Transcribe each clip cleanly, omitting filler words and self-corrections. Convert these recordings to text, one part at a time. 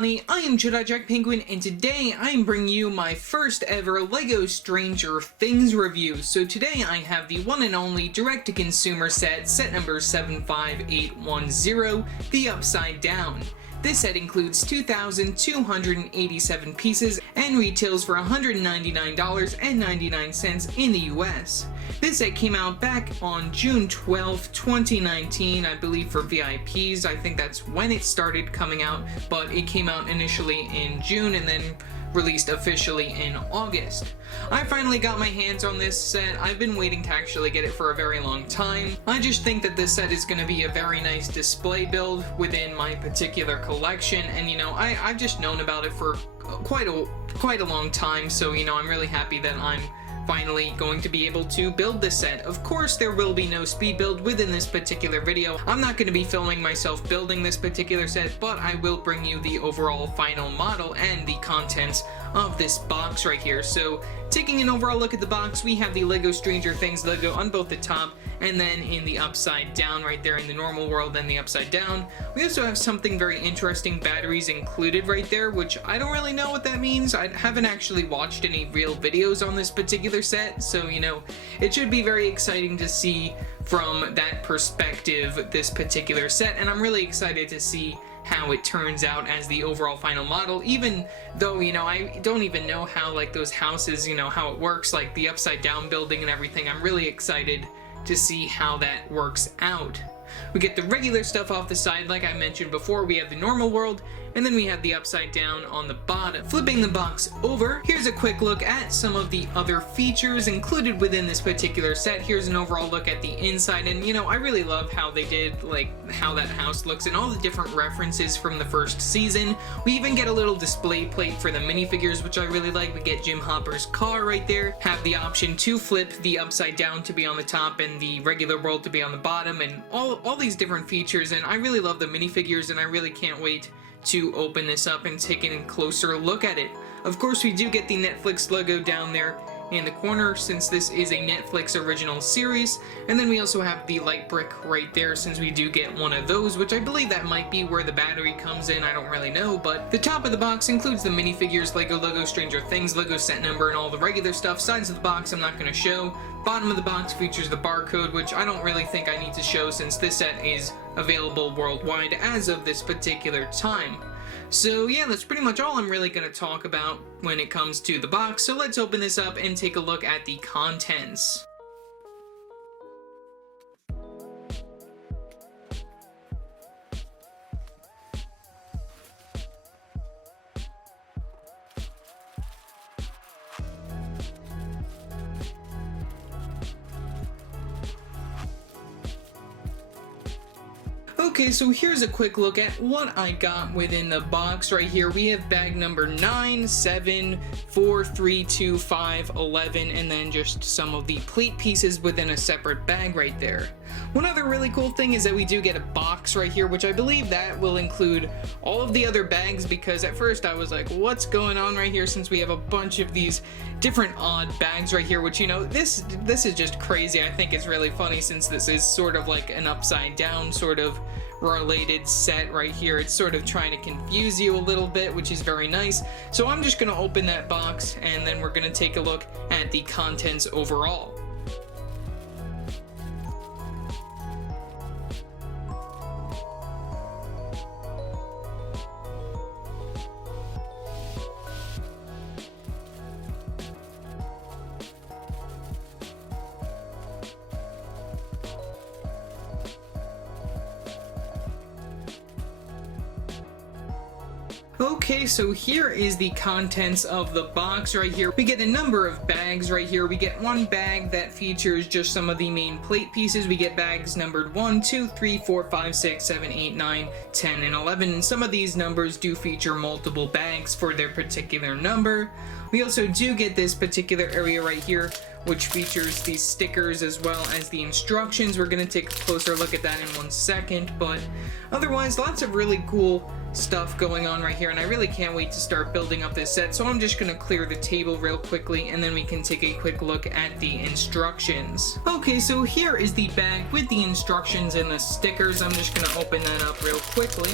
everybody, I am Jedi Jack Penguin, and today I am bringing you my first ever LEGO Stranger Things review. So today I have the one and only direct-to-consumer set number 75810, the Upside Down. This set includes 2,287 pieces and retails for $199.99 in the US. This set came out back on June 12, 2019, I believe for VIPs. I think that's when it started coming out, but it came out initially in June and then released officially in August. I finally got my hands on this set. I've been waiting to actually get it for a very long time. I just think that this set is going to be a very nice display build within my particular collection, and you know, I've just known about it for quite a long time, so you know, I'm really happy that I'm finally going to be able to build this set. Of course, there will be no speed build within this particular video. I'm not going to be filming myself building this particular set, but I will bring you the overall final model and the contents of this box right here. So, taking an overall look at the box, we have the LEGO Stranger Things logo on both the top and then in the upside down right there in the normal world and the upside down. We also have something very interesting, batteries included right there, which I don't really know what that means. I haven't actually watched any real videos on this particular set, so you know, it should be very exciting to see from that perspective this particular set, and I'm really excited to see how it turns out as the overall final model, even though, you know, I don't even know how, like, those houses, you know, how it works, like the upside down building and everything. I'm really excited to see how that works out. We get the regular stuff off the side, like I mentioned before. We have the normal world, and then we have the upside down on the bottom. Flipping the box over, here's a quick look at some of the other features included within this particular set. Here's an overall look at the inside, and you know, I really love how they did, like, how that house looks and all the different references from the first season. We even get a little display plate for the minifigures, which I really like. We get Jim Hopper's car right there, have the option to flip the upside down to be on the top and the regular world to be on the bottom, and all these different features, and I really love the minifigures, and I really can't wait to open this up and take a closer look at it. Of course, we do get the Netflix logo down there in the corner, since this is a Netflix original series, and then we also have the light brick right there, since we do get one of those, which I believe that might be where the battery comes in. I don't really know, but the top of the box includes the minifigures, LEGO Stranger Things, LEGO set number, and all the regular stuff. Sides of the box I'm not going to show. Bottom of the box features the barcode, which I don't really think I need to show since this set is available worldwide as of this particular time. So yeah, that's pretty much all I'm really going to talk about when it comes to the box, so let's open this up and take a look at the contents. Okay, so here's a quick look at what I got within the box right here. We have bag number 9, 7, 4, 3, 2, 5, 11, and then just some of the plate pieces within a separate bag right there. One other really cool thing is that we do get a box right here, which I believe that will include all of the other bags, because at first I was like, what's going on right here, since we have a bunch of these different odd bags right here, which, you know, this is just crazy. I think it's really funny, since this is sort of like an upside down sort of related set right here. It's sort of trying to confuse you a little bit, which is very nice. So I'm just going to open that box, and then we're going to take a look at the contents overall. Okay, so here is the contents of the box right here. We get a number of bags right here. We get one bag that features just some of the main plate pieces. We get bags numbered 1, 2, 3, 4, 5, 6, 7, 8, 9, 10, and 11. And some of these numbers do feature multiple bags for their particular number. We also do get this particular area right here, which features these stickers as well as the instructions. We're going to take a closer look at that in 1 second, but otherwise, lots of really cool stuff going on right here, and I really can't wait to start building up this set. So I'm just going to clear the table real quickly, and then we can take a quick look at the instructions. Okay, so here is the bag with the instructions and the stickers. I'm just going to open that up real quickly.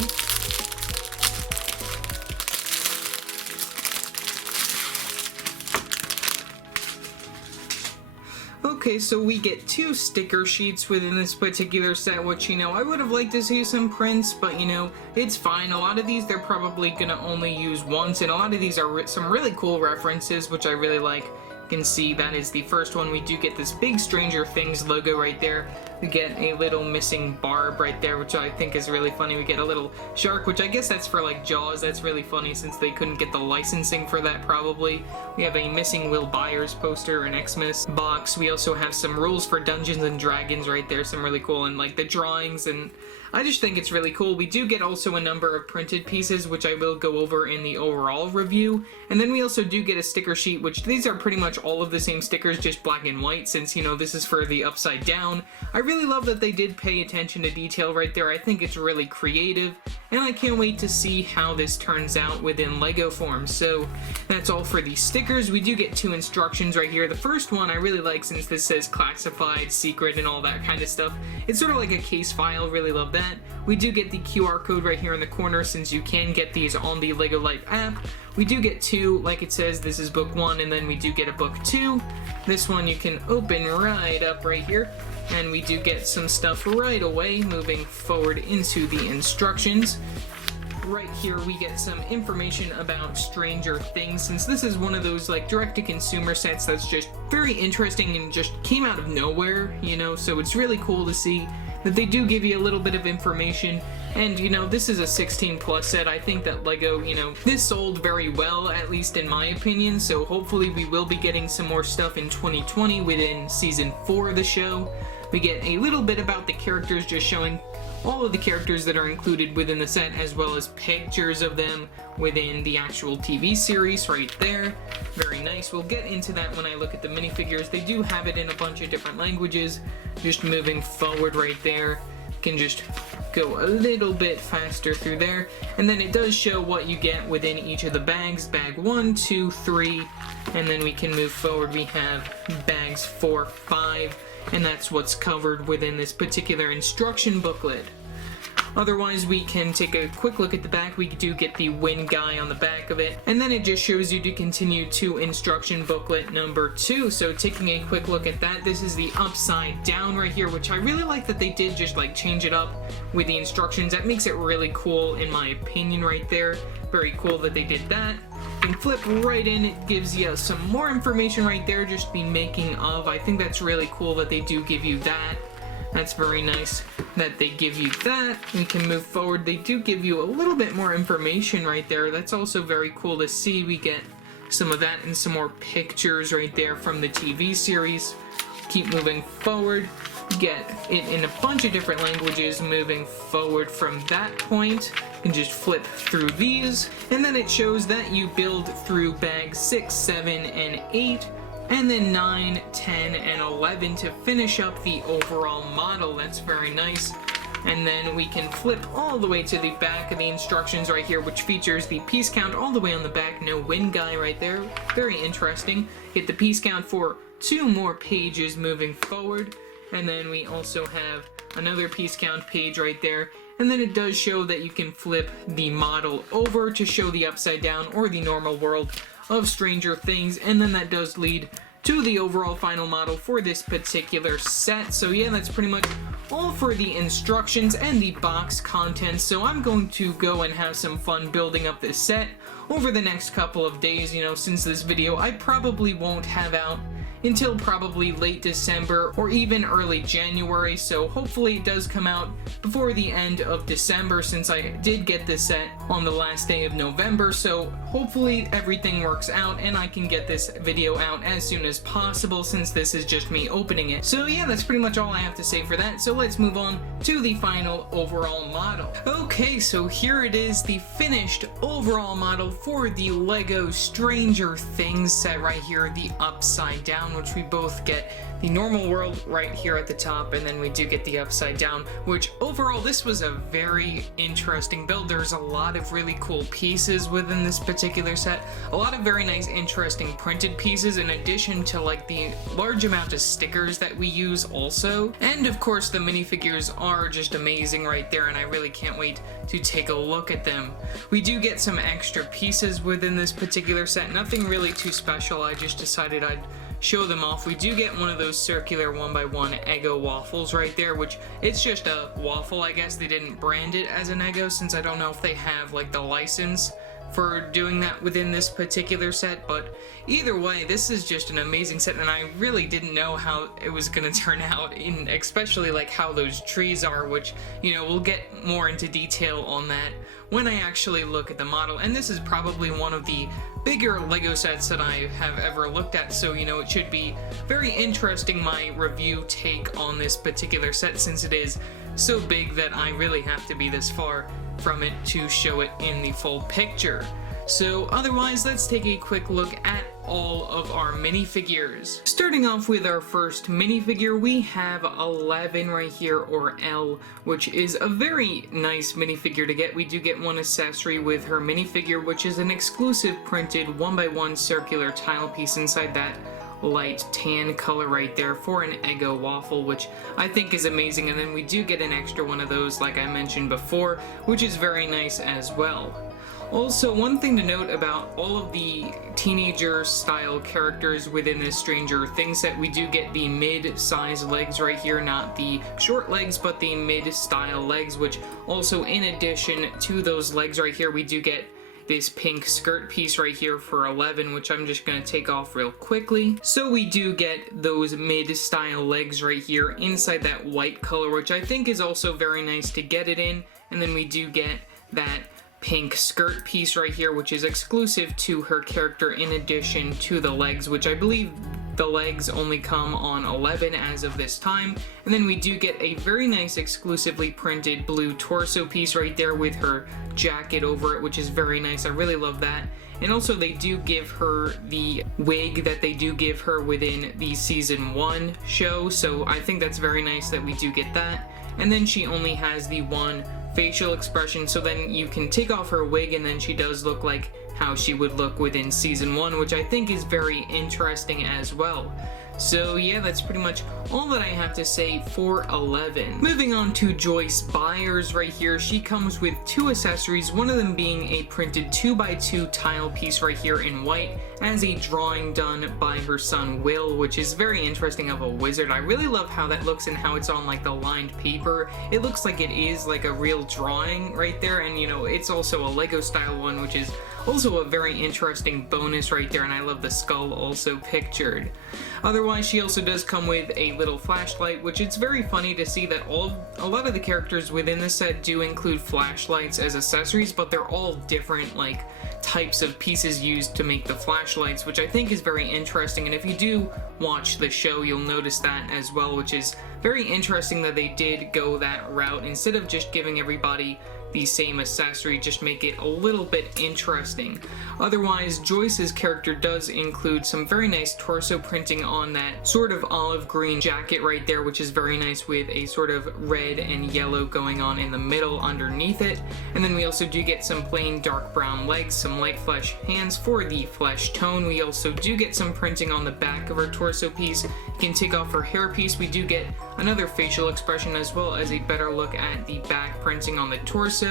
Okay, so we get 2 sticker sheets within this particular set, which, you know, I would have liked to see some prints, but, you know, it's fine. A lot of these they're probably gonna only use once, and a lot of these are some really cool references, which I really like. You can see that is the first one. We do get this big Stranger Things logo right there. We get a little missing Barb right there, which I think is really funny. We get a little shark, which I guess that's for like Jaws. That's really funny since they couldn't get the licensing for that probably. We have a missing Will Byers poster, an Xmas box. We also have some rules for Dungeons and Dragons right there, some really cool, and like the drawings, and I just think it's really cool. We do get also a number of printed pieces, which I will go over in the overall review. And then we also do get a sticker sheet, which these are pretty much all of the same stickers, just black and white, since, you know, this is for the Upside Down. I really love that they did pay attention to detail right there. I think it's really creative, and I can't wait to see how this turns out within Lego form. So that's all for the stickers. We do get 2 instructions right here. The first one I really like since this says classified, secret, and all that kind of stuff. It's sort of like a case file, really love that. We do get the QR code right here in the corner since you can get these on the Lego Life app. We do get 2, like it says, this is book 1, and then we do get a book 2. This one you can open right up right here. And we do get some stuff right away, moving forward into the instructions. Right here we get some information about Stranger Things, since this is one of those like direct-to-consumer sets that's just very interesting and just came out of nowhere, you know, so it's really cool to see that they do give you a little bit of information. And, you know, this is a 16+ set. I think that Lego, you know, this sold very well, at least in my opinion, so hopefully we will be getting some more stuff in 2020 within Season 4 of the show. We get a little bit about the characters, just showing all of the characters that are included within the set, as well as pictures of them within the actual TV series right there. Very nice. We'll get into that when I look at the minifigures. They do have it in a bunch of different languages. Just moving forward right there. Can just go a little bit faster through there, and then it does show what you get within each of the bags. Bag 1, 2, 3, and then we can move forward. We have bags 4, 5, and that's what's covered within this particular instruction booklet. Otherwise, we can take a quick look at the back. We do get the Win guy on the back of it, and then it just shows you to continue to instruction booklet number 2. So taking a quick look at that, this is the Upside Down right here, which I really like that they did just like change it up with the instructions. That makes it really cool in my opinion right there. Very cool that they did that. You can flip right in, it gives you some more information right there, just the making of. I think that's really cool that they do give you that. That's very nice that they give you that. We can move forward. They do give you a little bit more information right there. That's also very cool to see. We get some of that and some more pictures right there from the TV series. Keep moving forward. Get it in a bunch of different languages moving forward from that point. You can just flip through these, and then it shows that you build through bags 6, 7, and 8, and then 9, 10, and 11 to finish up the overall model. That's very nice. And then we can flip all the way to the back of the instructions right here, which features the piece count all the way on the back. No Win guy right there. Very interesting. Get the piece count for 2 more pages moving forward. And then we also have another piece count page right there. And then it does show that you can flip the model over to show the Upside Down or the normal world of Stranger Things, and then that does lead to the overall final model for this particular set. So yeah, that's pretty much all for the instructions and the box contents. So I'm going to go and have some fun building up this set over the next couple of days. You know, since this video I probably won't have out until probably late December or even early January, so hopefully it does come out before the end of December, since I did get this set on the last day of November. So hopefully everything works out and I can get this video out as soon as possible, since this is just me opening it. So yeah, that's pretty much all I have to say for that. So let's move on to the final overall model. Okay, so here it is, the finished overall model for the Lego Stranger Things set right here, the Upside Down, which we both get the normal world right here at the top, and then we do get the Upside Down, which overall this was a very interesting build. There's a lot of really cool pieces within this particular set, a lot of very nice interesting printed pieces, in addition to like the large amount of stickers that we use also. And of course the minifigures are just amazing right there, and I really can't wait to take a look at them. We do get some extra pieces within this particular set, nothing really too special. I just decided I'd show them off, we do get one of those circular 1x1 Eggo waffles right there, which it's just a waffle. I guess they didn't brand it as an Eggo, since I don't know if they have like the license for doing that within this particular set, but either way, this is just an amazing set, and I really didn't know how it was gonna turn out, in especially like how those trees are, which, you know, we'll get more into detail on that when I actually look at the model. And this is probably one of the bigger Lego sets that I have ever looked at, so, you know, it should be very interesting, my review take on this particular set, since it is so big that I really have to be this far from it to show it in the full picture. So otherwise, let's take a quick look at all of our minifigures. Starting off with our first minifigure, we have 11 right here, or L, which is a very nice minifigure to get. We do get one accessory with her minifigure, which is an exclusive printed 1x1 circular tile piece inside that light tan color right there for an Eggo waffle, which I think is amazing. And then we do get an extra one of those, like I mentioned before, which is very nice as well. Also, one thing to note about all of the teenager style characters within this Stranger Things set, we do get the mid-size legs right here, not the short legs, but the mid-style legs, which also, in addition to those legs right here, we do get this pink skirt piece right here for 11, which I'm just going to take off real quickly. So we do get those mid-style legs right here inside that white color, which I think is also very nice to get it in. And then we do get that pink skirt piece right here, which is exclusive to her character, in addition to the legs, which I believe the legs only come on 11 as of this time. And then we do get a very nice exclusively printed blue torso piece right there with her jacket over it, which is very nice. I really love that. And also, they do give her the wig that they do give her within the season 1 show, so I think that's very nice that we do get that. And then she only has the one facial expression, so then you can take off her wig and then she does look like how she would look within season 1, which I think is very interesting as well. So yeah, that's pretty much all that I have to say for 11. Moving on to Joyce Byers right here. She comes with 2 accessories, one of them being a printed 2x2 tile piece right here in white as a drawing done by her son Will, which is very interesting, of a wizard. I really love how that looks and how it's on like the lined paper. It looks like it is like a real drawing right there, and you know, it's also a Lego style one, which is also a very interesting bonus right there, and I love the skull also pictured. Otherwise, she also does come with a little flashlight, which it's very funny to see that a lot of the characters within the set do include flashlights as accessories, but they're all different like types of pieces used to make the flashlights, which I think is very interesting. And if you do watch the show, you'll notice that as well, which is very interesting that they did go that route. Instead of just giving everybody the same accessory, just make it a little bit interesting. Otherwise, Joyce's character does include some very nice torso printing on that sort of olive green jacket right there, which is very nice, with a sort of red and yellow going on in the middle underneath it. And then we also do get some plain dark brown legs, some light flesh hands for the flesh tone. We also do get some printing on the back of her torso piece. You can take off her hair piece. We do get another facial expression as well as a better look at the back printing on the torso.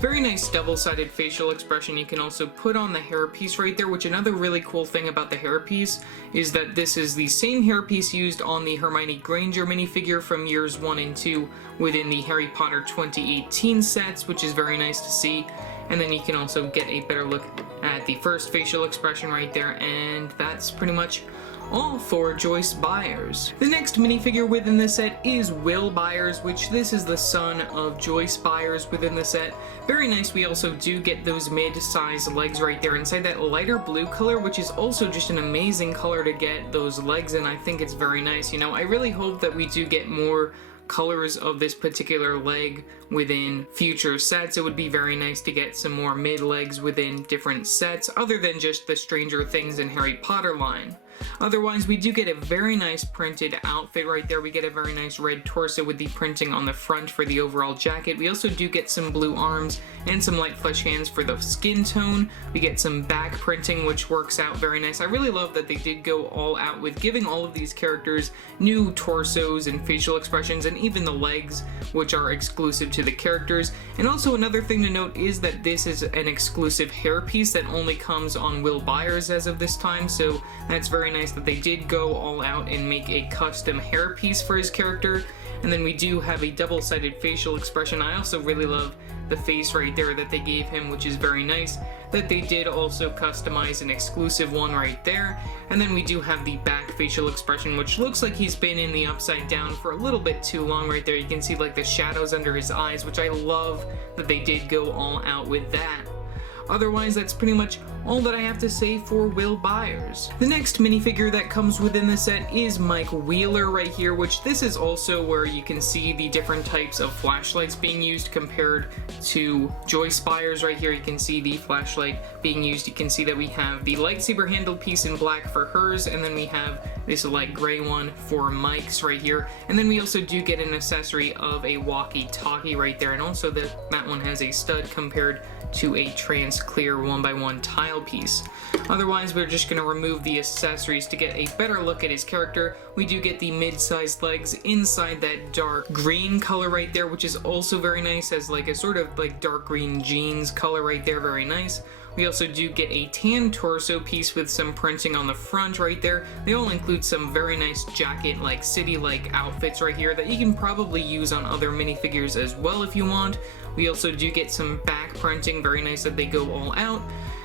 Very nice double-sided facial expression. You can also put on the hair piece right there, which another really cool thing about the hair piece is that this is the same hair piece used on the Hermione Granger minifigure from years 1 and 2 within the Harry Potter 2018 sets, which is very nice to see. And then you can also get a better look at the first facial expression right there, and that's pretty much all for Joyce Byers. The next minifigure within the set is Will Byers, which this is the son of Joyce Byers within the set. Very nice. We also do get those mid-size legs right there inside that lighter blue color, which is also just an amazing color to get those legs in. I think it's very nice. You know, I really hope that we do get more colors of this particular leg within future sets. It would be very nice to get some more mid legs within different sets other than just the Stranger Things and Harry Potter line. Otherwise, we do get a very nice printed outfit right there. We get a very nice red torso with the printing on the front for the overall jacket. We also do get some blue arms and some light flesh hands for the skin tone. We get some back printing, which works out very nice. I really love that they did go all out with giving all of these characters new torsos and facial expressions, and even the legs, which are exclusive to the characters. And also another thing to note is that this is an exclusive hair piece that only comes on Will Byers as of this time, so that's very very nice that they did go all out and make a custom hairpiece for his character. And then we do have a double-sided facial expression. I also really love the face right there that they gave him, which is very nice, that they did also customize an exclusive one right there. And then we do have the back facial expression, which looks like he's been in the upside down for a little bit too long right there. You can see like the shadows under his eyes, which I love that they did go all out with that. Otherwise, that's pretty much all that I have to say for Will Byers. The next minifigure that comes within the set is Mike Wheeler right here, which this is also where you can see the different types of flashlights being used compared to Joyce Byers right here. You can see the flashlight being used. You can see that we have the lightsaber handle piece in black for hers, and then we have this light gray one for Mike's right here. And then we also do get an accessory of a walkie-talkie right there, and also that one has a stud compared to a trans clear 1x1 tile piece. Otherwise, we're just going to remove the accessories to get a better look at his character. We do get the mid-sized legs inside that dark green color right there, which is also very nice, as like a sort of like dark green jeans color right there, very nice. We also do get a tan torso piece with some printing on the front right there. They all include some very nice jacket like city-like outfits right here that you can probably use on other minifigures as well if you want. We also do get some back printing, very nice that they go all out.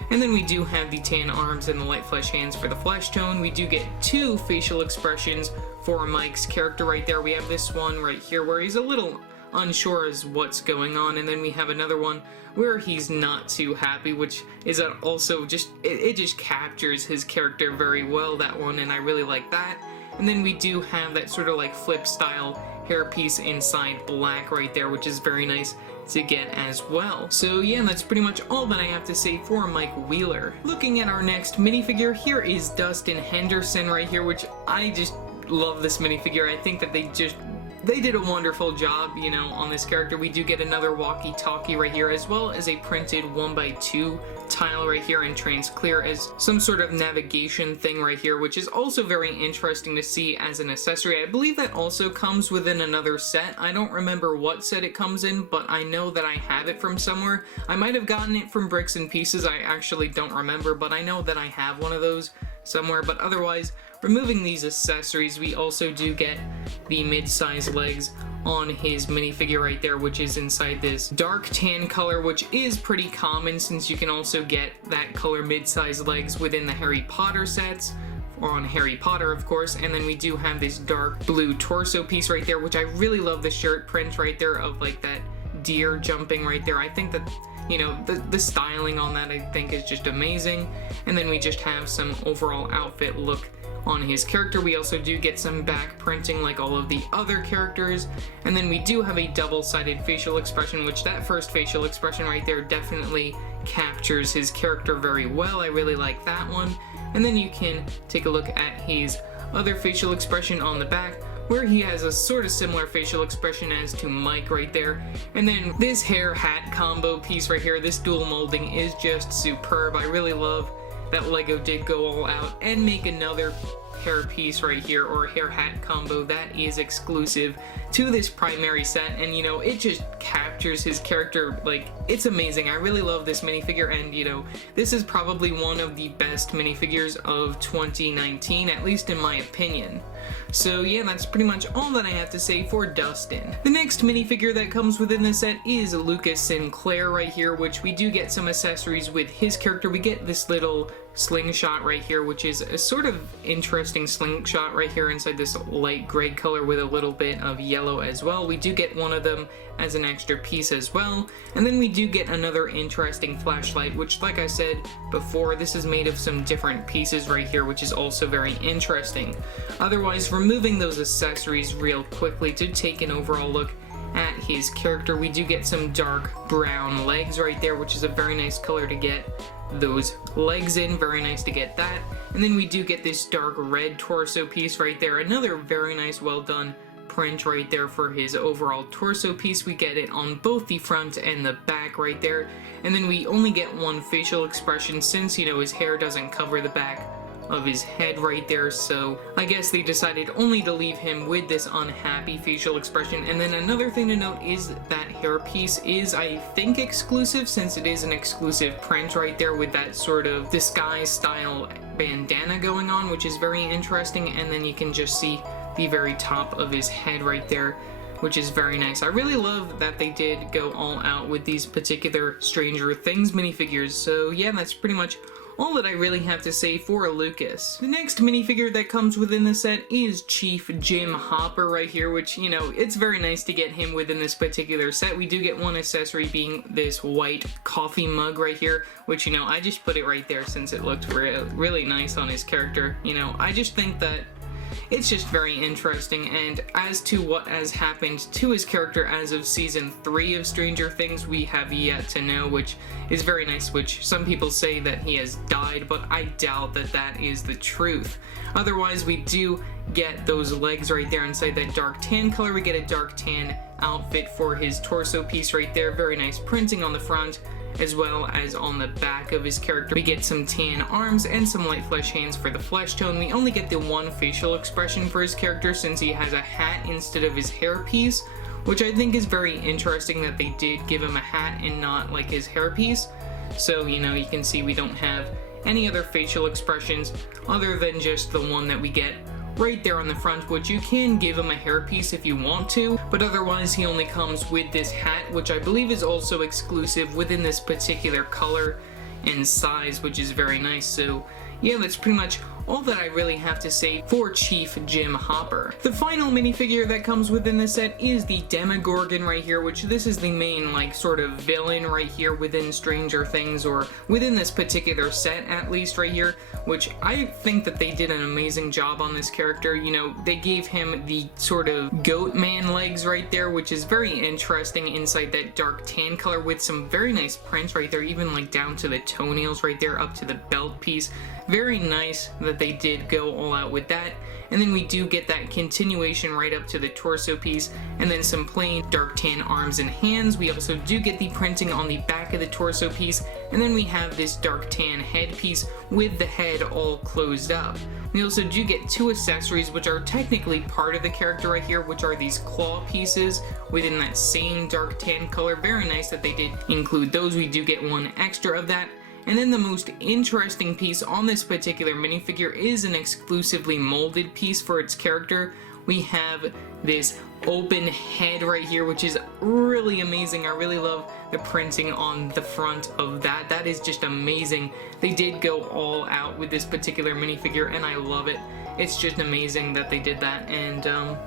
And then we do have the tan arms and the light flesh hands for the flesh tone. We do get two facial expressions for Mike's character right there. We have this one right here where he's a little unsure as what's going on, and then we have another one where he's not too happy, which is also just, it just captures his character very well, that one, and I really like that. And then we do have that sort of like flip style hairpiece inside black right there, which is very nice to get as well. So yeah, that's pretty much all that I have to say for Mike Wheeler. Looking at our next minifigure, here is Dustin Henderson right here, which I just love this minifigure. I think that they did a wonderful job, you know, on this character. We do get another walkie-talkie right here, as well as a printed 1x2 tile right here in trans clear as some sort of navigation thing right here, which is also very interesting to see as an accessory. I believe that also comes within another set. I don't remember what set it comes in, but I know that I have it from somewhere. I might have gotten it from Bricks and Pieces. I actually don't remember, but I know that I have one of those somewhere. But otherwise, removing these accessories, we also do get the mid-size legs on his minifigure right there, which is inside this dark tan color, which is pretty common since you can also get that color mid-size legs within the Harry Potter sets, or on Harry Potter of course. And then we do have this dark blue torso piece right there, which I really love the shirt print right there of like that deer jumping right there. I think that, you know, the styling on that I think is just amazing. And then we just have some overall outfit look on his character. We also do get some back printing like all of the other characters, and then we do have a double-sided facial expression, which that first facial expression right there definitely captures his character very well. I really like that one. And then you can take a look at his other facial expression on the back, where he has a sort of similar facial expression as to Mike right there. And then this hair hat combo piece right here, this dual molding is just superb. I really love that LEGO did go all out and make another hair piece right here, or hair hat combo that is exclusive to this primary set, and you know, it just captures his character. Like, it's amazing. I really love this minifigure, and you know, this is probably one of the best minifigures of 2019, at least in my opinion. So yeah, that's pretty much all that I have to say for Dustin. The next minifigure that comes within the set is Lucas Sinclair right here, which we do get some accessories with his character. We get this little slingshot right here, which is a sort of interesting slingshot right here inside this light gray color with a little bit of yellow as well. We do get one of them as an extra piece as well. And then we do get another interesting flashlight, which, like I said before, this is made of some different pieces right here, which is also very interesting. Otherwise, removing those accessories real quickly to take an overall look at his character, we do get some dark brown legs right there, which is a very nice color to get those legs in. Very nice to get that. And then we do get this dark red torso piece right there. Another very nice, well done print right there for his overall torso piece. We get it on both the front and the back right there. And then we only get one facial expression since, you know, his hair doesn't cover the back of his head right there, so I guess they decided only to leave him with this unhappy facial expression. And then another thing to note is that hairpiece is, I think, exclusive, since it is an exclusive print right there with that sort of disguise style bandana going on, which is very interesting. And then you can just see the very top of his head right there, which is very nice. I really love that they did go all out with these particular Stranger Things minifigures. So yeah, that's pretty much all that I really have to say for Lucas. The next minifigure that comes within the set is Chief Jim Hopper right here, which, you know, it's very nice to get him within this particular set. We do get one accessory being this white coffee mug right here, which, you know, I just put it right there since it looked really nice on his character. You know, I just think that it's just very interesting. And as to what has happened to his character as of season 3 of Stranger Things, we have yet to know, which is very nice, which some people say that he has died, but I doubt that that is the truth. Otherwise, we do get those legs right there inside that dark tan color. We get a dark tan outfit for his torso piece right there. Very nice printing on the front, as well as on the back of his character. We get some tan arms and some light flesh hands for the flesh tone. We only get the one facial expression for his character since he has a hat instead of his hairpiece, which I think is very interesting that they did give him a hat and not like his hairpiece. So, you know, you can see we don't have any other facial expressions other than just the one that we get right there on the front, which you can give him a hairpiece if you want to, but otherwise he only comes with this hat, which I believe is also exclusive within this particular color and size, which is very nice. So yeah, that's pretty much all that I really have to say for Chief Jim Hopper. The final minifigure that comes within the set is the Demogorgon right here, which this is the main, like, sort of villain right here within Stranger Things, or within this particular set at least right here, which I think that they did an amazing job on this character. You know, they gave him the sort of goat man legs right there, which is very interesting inside that dark tan color with some very nice prints right there, even like down to the toenails right there up to the belt piece. Very nice that they did go all out with that. And then we do get that continuation right up to the torso piece, and then some plain dark tan arms and hands. We also do get the printing on the back of the torso piece, and then we have this dark tan head piece with the head all closed up. We also do get two accessories which are technically part of the character right here, which are these claw pieces within that same dark tan color. Very nice that they did include those. We do get one extra of that. And then the most interesting piece on this particular minifigure is an exclusively molded piece for its character. We have this open head right here, which is really amazing. I really love the printing on the front of that. That is just amazing. They did go all out with this particular minifigure, and I love it. It's just amazing that they did that, and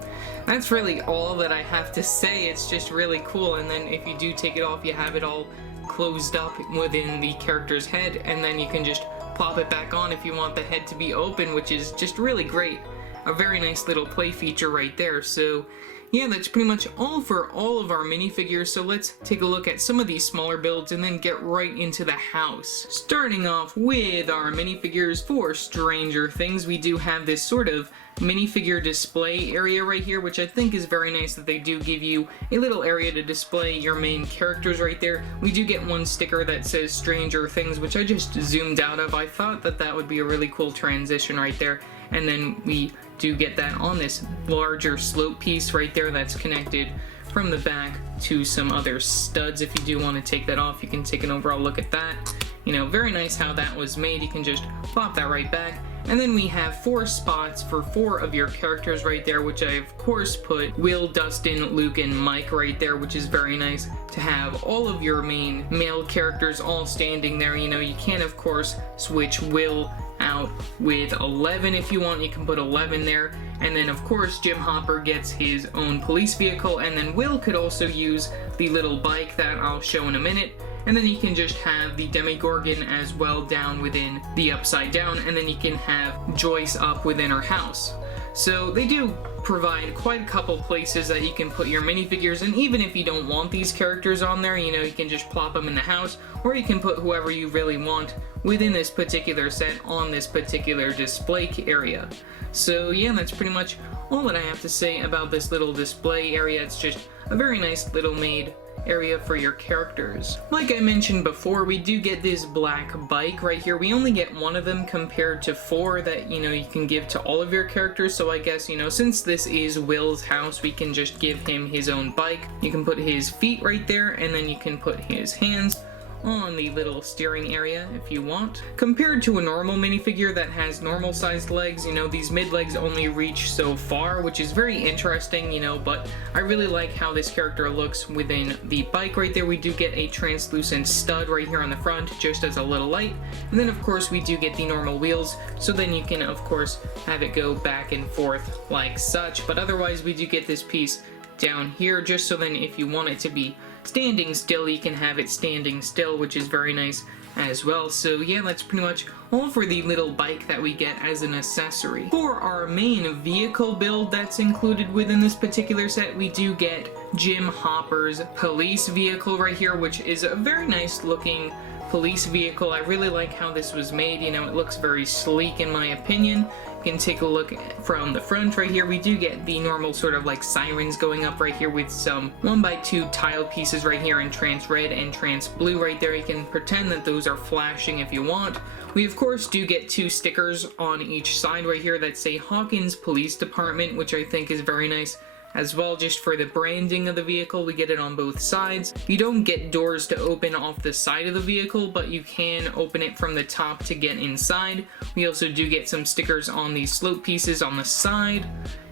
that's really all that I have to say. It's just really cool. And then if you do take it off, you have it all closed up within the character's head, and then you can just plop it back on if you want the head to be open, which is just really great. A very nice little play feature right there. So yeah, that's pretty much all for all of our minifigures. So let's take a look at some of these smaller builds and then get right into the house. Starting off with our minifigures for Stranger Things, we do have this sort of minifigure display area right here, which I think is very nice that they do give you a little area to display your main characters right there. We do get one sticker that says Stranger Things, which I just zoomed out of. I thought that that would be a really cool transition right there. And then we do get that on this larger slope piece right there that's connected from the back to some other studs. If you do want to take that off, you can take an overall look at that. You know, very nice how that was made. You can just plop that right back. And then we have 4 spots for 4 of your characters right there, which I of course put Will, Dustin, Luke, and Mike right there, which is very nice to have all of your main male characters all standing there. You know, you can of course switch Will out with 11 if you want. You can put 11 there, and then of course Jim Hopper gets his own police vehicle, and then Will could also use the little bike that I'll show in a minute. And then you can just have the Demogorgon as well down within the upside down, and then you can have Joyce up within her house. So they do provide quite a couple places that you can put your minifigures, and even if you don't want these characters on there, you know, you can just plop them in the house, or you can put whoever you really want within this particular set on this particular display area. So yeah, that's pretty much all that I have to say about this little display area. It's just a very nice little made area for your characters. Like I mentioned before, we do get this black bike right here. We only get one of them compared to 4 that, you can give to all of your characters. So I guess, since this is Will's house, we can just give him his own bike. You can put his feet right there, and then you can put his hands on the little steering area if you want. Compared to a normal minifigure that has normal sized legs, these mid legs only reach so far, which is very interesting, but I really like how this character looks within the bike right there. We do get a translucent stud right here on the front, just as a little light, and then of course we do get the normal wheels, so then you can of course have it go back and forth like such, but otherwise we do get this piece down here, just so then if you want it to be standing still, you can have it standing still, which is very nice as well. So yeah, that's pretty much all for the little bike that we get as an accessory. For our main vehicle build that's included within this particular set, we do get Jim Hopper's police vehicle right here, which is a very nice looking police vehicle. I really like how this was made. It looks very sleek in my opinion. You can take a look from the front right here. We do get the normal sort of like sirens going up right here with some 1x2 tile pieces right here in trans red and trans blue right there. You can pretend that those are flashing if you want. We of course do get 2 stickers on each side right here that say Hawkins Police Department, which I think is very nice as well, just for the branding of the vehicle. We get it on both sides. You don't get doors to open off the side of the vehicle, but you can open it from the top to get inside. We also do get some stickers on these slope pieces on the side.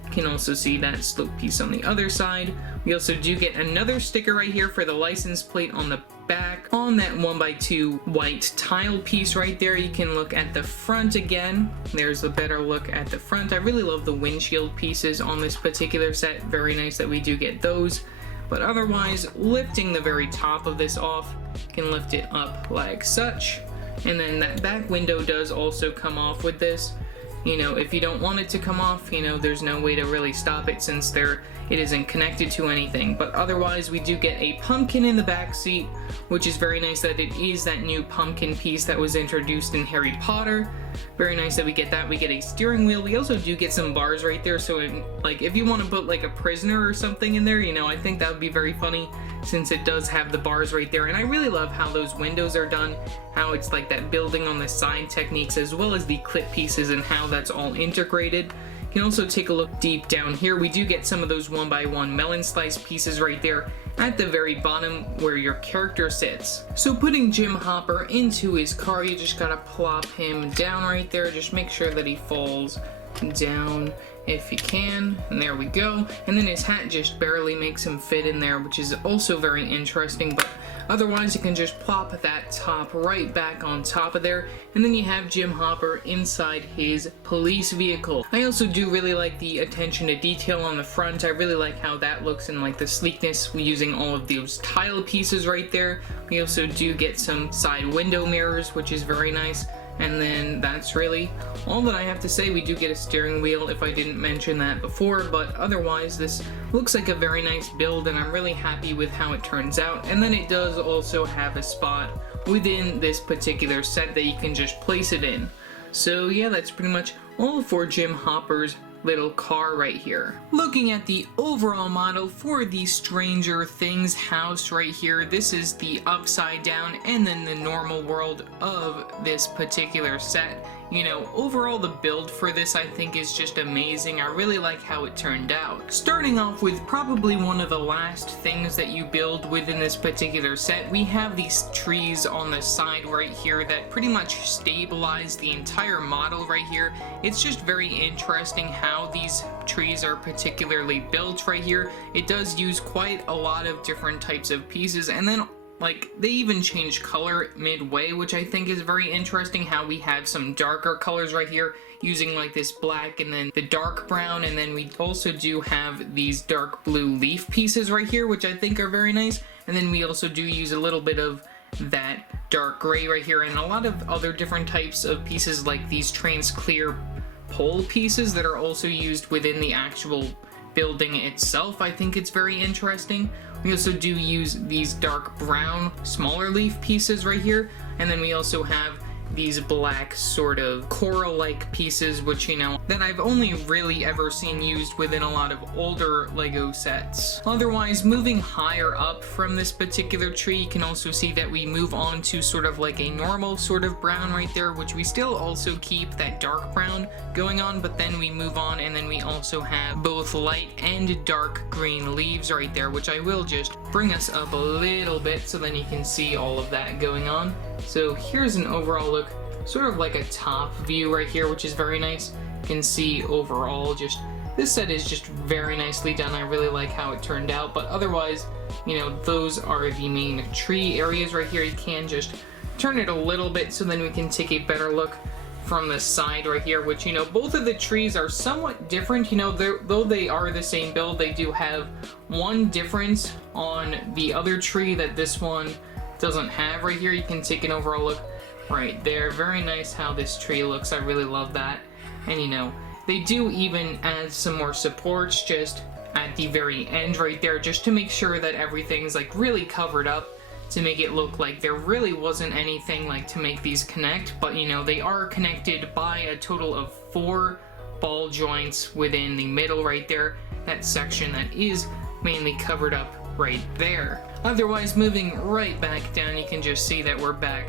You can also see that slope piece on the other side. We also do get another sticker right here for the license plate on the back. On that 1x2 white tile piece right there, you can look at the front again. There's a better look at the front. I really love the windshield pieces on this particular set. Very nice that we do get those. But otherwise, lifting the very top of this off, you can lift it up like such. And then that back window does also come off with this. If you don't want it to come off, there's no way to really stop it since it isn't connected to anything. But otherwise, we do get a pumpkin in the back seat, which is very nice that it is that new pumpkin piece that was introduced in Harry Potter. Very nice that we get that. We get a steering wheel. We also do get some bars right there, so if you want to put like a prisoner or something in there, I think that would be very funny since it does have the bars right there. And I really love how those windows are done, how it's like that building on the side techniques, as well as the clip pieces and how that's all integrated. You can also take a look deep down here. We do get some of those 1x1 melon slice pieces right there at the very bottom where your character sits. So putting Jim Hopper into his car, you just gotta plop him down right there. Just make sure that he falls down if you can, and there we go. And then his hat just barely makes him fit in there, which is also very interesting, but otherwise you can just plop that top right back on top of there, and then you have Jim Hopper inside his police vehicle. I also do really like the attention to detail on the front. I really like how that looks and like the sleekness using all of those tile pieces right there. We also do get some side window mirrors, which is very nice. And then that's really all that I have to say. We do get a steering wheel if I didn't mention that before, but otherwise this looks like a very nice build and I'm really happy with how it turns out. And then it does also have a spot within this particular set that you can just place it in. So yeah, that's pretty much all for Jim Hopper's little car right here. Looking at the overall model for the Stranger Things house right here, this is the upside down and then the normal world of this particular set. Overall the build for this I think is just amazing. I really like how it turned out. Starting off with probably one of the last things that you build within this particular set, we have these trees on the side right here that pretty much stabilize the entire model right here. It's just very interesting how these trees are particularly built right here. It does use quite a lot of different types of pieces, and then they even change color midway, which I think is very interesting, how we have some darker colors right here using like this black and then the dark brown, and then we also do have these dark blue leaf pieces right here, which I think are very nice. And then we also do use a little bit of that dark gray right here and a lot of other different types of pieces like these trans clear pole pieces that are also used within the actual building itself. I think it's very interesting. We also do use these dark brown smaller leaf pieces right here, and then we also have these black sort of coral-like pieces, which that I've only really ever seen used within a lot of older Lego sets. Otherwise, moving higher up from this particular tree, you can also see that we move on to sort of like a normal sort of brown right there, which we still also keep that dark brown going on, but then we move on and then we also have both light and dark green leaves right there, which I will just bring us up a little bit so then you can see all of that going on. So here's an overall look, sort of like a top view right here, which is very nice. You can see overall just this set is just very nicely done. I really like how it turned out, but otherwise, you know, those are the main tree areas right here. You can just turn it a little bit so then we can take a better look from the side right here, which, you know, both of the trees are somewhat different. You know, though they are the same build, they do have one difference on the other tree that this one doesn't have right here. You can take an overall look right there. Very nice how this tree looks. I really love that. And, you know, they do even add some more supports just at the very end right there, just to make sure that everything's like really covered up, to make it look like there really wasn't anything like to make these connect. But, you know, they are connected by a total of 4 ball joints within the middle right there, that section that is mainly covered up right there. Otherwise, moving right back down, you can just see that we're back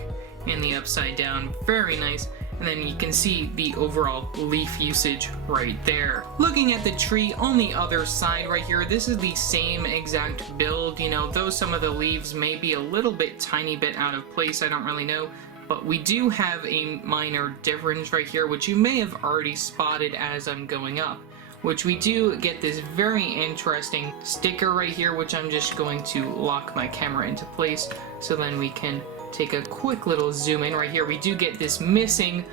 in the upside down. Very nice. And then you can see the overall leaf usage right there. Looking at the tree on the other side right here, this is the same exact build, you know, though some of the leaves may be a little bit tiny bit out of place, I don't really know, but we do have a minor difference right here, which you may have already spotted as I'm going up, which we do get this very interesting sticker right here, which I'm just going to lock my camera into place so then we can take a quick little zoom in right here. We do get this missing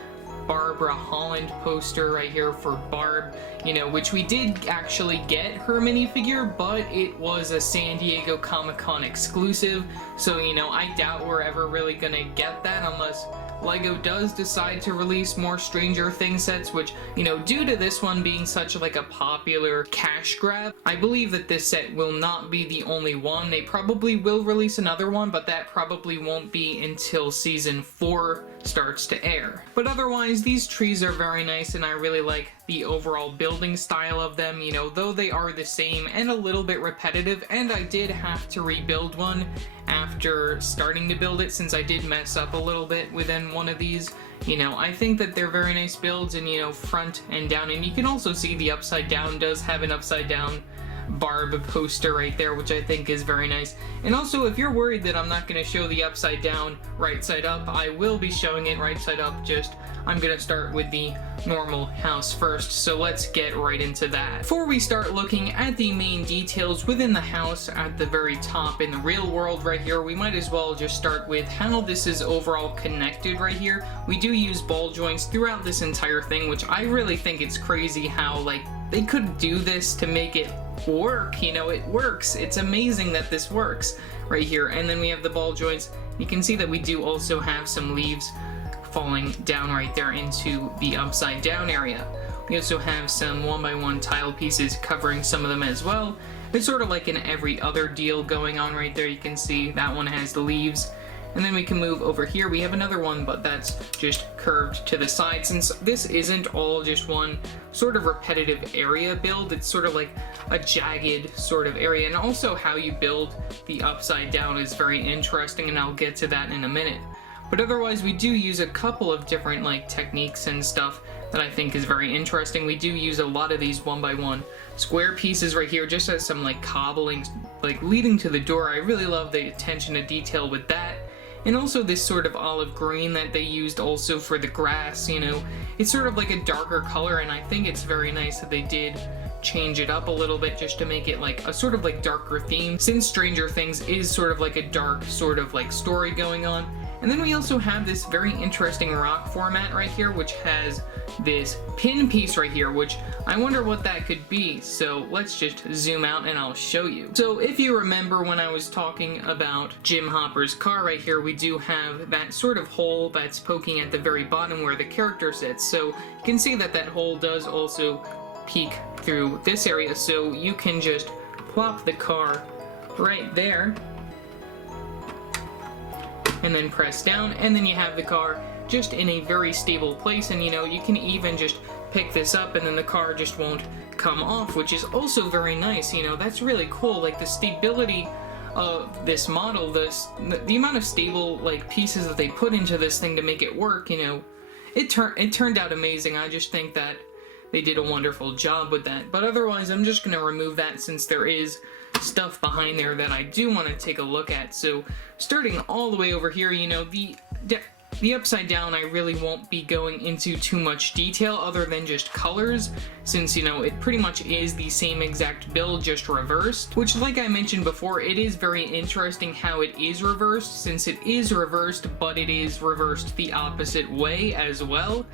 Barbara Holland poster right here for Barb, you know, which we did actually get her minifigure, but it was a San Diego Comic-Con exclusive, so, you know, I doubt we're ever really gonna get that unless Lego does decide to release more Stranger Things sets, which, you know, due to this one being such like a popular cash grab, I believe that this set will not be the only one. They probably will release another one, but that probably won't be until season 4 starts to air. But otherwise, these trees are very nice, and I really like the overall building style of them, you know, though they are the same and a little bit repetitive, and I did have to rebuild one after starting to build it since I did mess up a little bit within one of these. You know, I think that they're very nice builds, and, you know, front and down, and you can also see the upside down does have an upside down Barb poster right there, which I think is very nice. And also, if you're worried that I'm not going to show the upside down right side up, I will be showing it right side up, just I'm going to start with the normal house first, so let's get right into that. Before we start looking at the main details within the house at the very top in the real world right here, we might as well just start with how this is overall connected right here. We do use ball joints throughout this entire thing, which I really think it's crazy how, like, they could do this to make it work. You know, it works. It's amazing that this works right here. And then we have the ball joints. You can see that we do also have some leaves falling down right there into the upside down area. We also have some 1x1 tile pieces covering some of them as well. It's sort of like an every other deal going on right there. You can see that one has the leaves. And then we can move over here. We have another one, but that's just curved to the side. Since this isn't all just one sort of repetitive area build, it's sort of like a jagged sort of area. And also how you build the upside down is very interesting, and I'll get to that in a minute. But otherwise, we do use a couple of different like techniques and stuff that I think is very interesting. We do use a lot of these 1x1 square pieces right here, just as some like cobbling, like leading to the door. I really love the attention to detail with that. And also this sort of olive green that they used also for the grass, you know. It's sort of like a darker color, and I think it's very nice that they did change it up a little bit just to make it like a sort of like darker theme, since Stranger Things is sort of like a dark sort of like story going on. And then we also have this very interesting rock format right here, which has this pin piece right here, which I wonder what that could be. So let's just zoom out and I'll show you. So if you remember when I was talking about Jim Hopper's car right here, we do have that sort of hole that's poking at the very bottom where the character sits. So you can see that that hole does also peek through this area, so you can just plop the car right there and then press down, and then you have the car just in a very stable place. And you know, you can even just pick this up and then the car just won't come off, which is also very nice. You know, that's really cool. Like, the stability of this model, the amount of stable like pieces that they put into this thing to make it work, you know, it turned out amazing. I just think that they did a wonderful job with that. But otherwise, I'm just gonna remove that since there is stuff behind there that I do want to take a look at. So starting all the way over here, you know, the upside down, I really won't be going into too much detail other than just colors, since, you know, it pretty much is the same exact build, just reversed, which, like I mentioned before, it is very interesting how it is reversed, since it is reversed, but it is reversed the opposite way as well,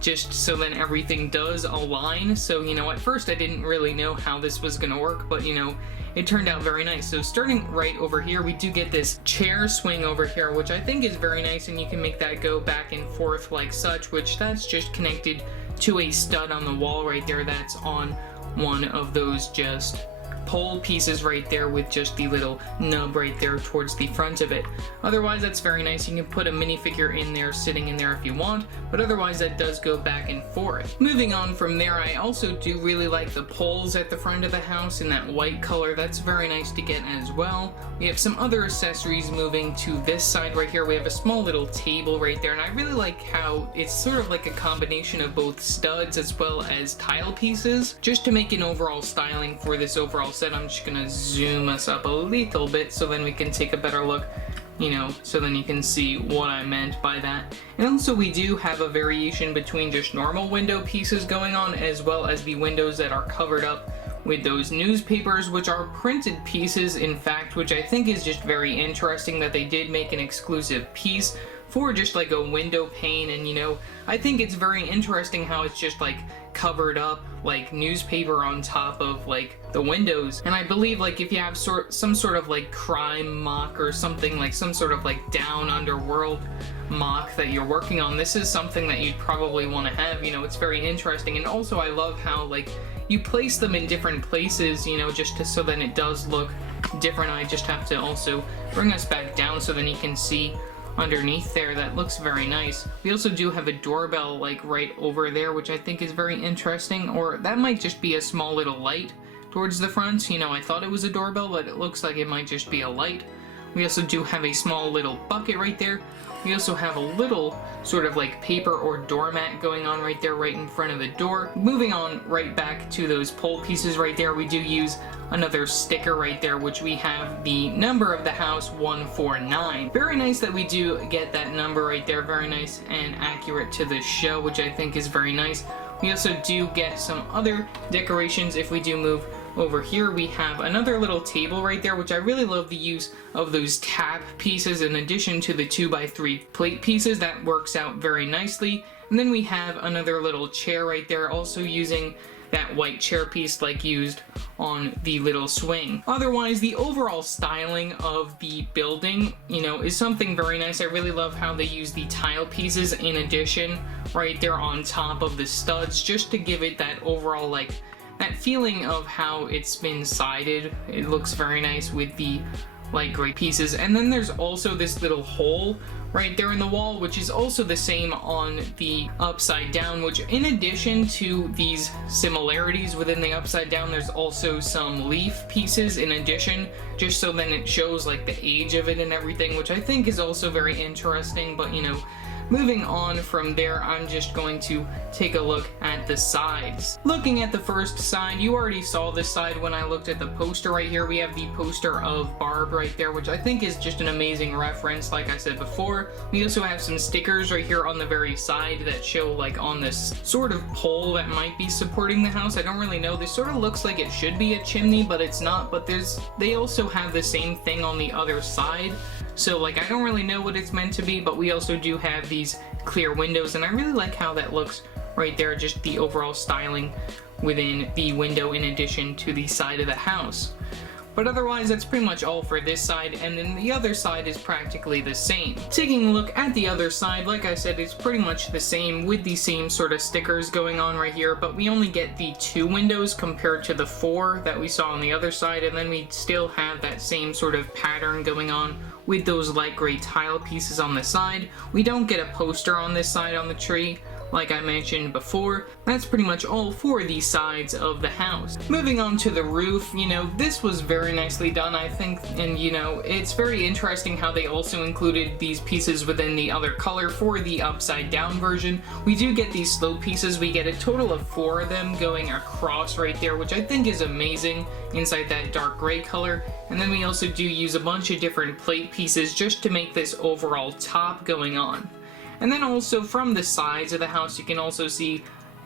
just so then everything does align. So, you know, at first I didn't really know how this was gonna work, but, you know, it turned out very nice. So starting right over here, we do get this chair swing over here, which I think is very nice, and you can make that go back and forth like such, which that's just connected to a stud on the wall right there that's on one of those just pole pieces right there with just the little nub right there towards the front of it. Otherwise, that's very nice. You can put a minifigure in there, sitting in there if you want, but otherwise that does go back and forth. Moving on from there, I also do really like the poles at the front of the house in that white color. That's very nice to get as well. We have some other accessories moving to this side right here. We have a small little table right there, and I really like how it's sort of like a combination of both studs as well as tile pieces, just to make an overall styling for this overall set. I'm just gonna zoom us up a little bit so then we can take a better look, you know, so then you can see what I meant by that. And also we do have a variation between just normal window pieces going on, as well as the windows that are covered up with those newspapers, which are printed pieces, in fact, which I think is just very interesting that they did make an exclusive piece for just like a window pane. And, you know, I think it's very interesting how it's just like covered up like newspaper on top of like the windows. And I believe like if you have some sort of like crime mock or something, like some sort of like down underworld mock that you're working on, this is something that you'd probably want to have. You know, it's very interesting. And also I love how like you place them in different places, you know, just so then it does look different. I just have to also bring us back down so then you can see underneath there. That looks very nice. We also do have a doorbell like right over there, which I think is very interesting, or that might just be a small little light towards the front. You know, I thought it was a doorbell, but it looks like it might just be a light. We also do have a small little bucket right there. We also have a little sort of like paper or doormat going on right there, right in front of the door. Moving on right back to those pole pieces right there, we do use another sticker right there, which we have the number of the house 149. Very nice that we do get that number right there. Very nice and accurate to the show, which I think is very nice. We also do get some other decorations. If we do move over here, we have another little table right there, which I really love the use of those tab pieces in addition to the 2x3 plate pieces. That works out very nicely. And then we have another little chair right there, also using that white chair piece like used on the little swing. Otherwise, the overall styling of the building, you know, is something very nice. I really love how they use the tile pieces in addition right there on top of the studs, just to give it that overall like that feeling of how it's been sided. It looks very nice with the light gray pieces. And then there's also this little hole right there in the wall, which is also the same on the upside down, which in addition to these similarities within the upside down, there's also some leaf pieces in addition, just so then it shows like the age of it and everything, which I think is also very interesting. But, you know, moving on from there, I'm just going to take a look at the sides. Looking at the first side, you already saw this side when I looked at the poster right here. We have the poster of Barb right there, which I think is just an amazing reference, like I said before. We also have some stickers right here on the very side that show like on this sort of pole that might be supporting the house. I don't really know. This sort of looks like it should be a chimney, but it's not. But they also have the same thing on the other side. So like I don't really know what it's meant to be, but we also do have these clear windows, and I really like how that looks right there, just the overall styling within the window in addition to the side of the house. But otherwise, that's pretty much all for this side, and then the other side is practically the same. Taking a look at the other side, like I said, it's pretty much the same with the same sort of stickers going on right here, but we only get the 2 windows compared to the 4 that we saw on the other side, and then we still have that same sort of pattern going on with those light gray tile pieces on the side. We don't get a poster on this side on the tree like I mentioned before. That's pretty much all for the sides of the house. Moving on to the roof, you know, this was very nicely done, I think, and you know, it's very interesting how they also included these pieces within the other color for the upside down version. We do get these slope pieces. We get a total of 4 of them going across right there, which I think is amazing inside that dark gray color. And then we also do use a bunch of different plate pieces just to make this overall top going on. And then also from the sides of the house, you can also see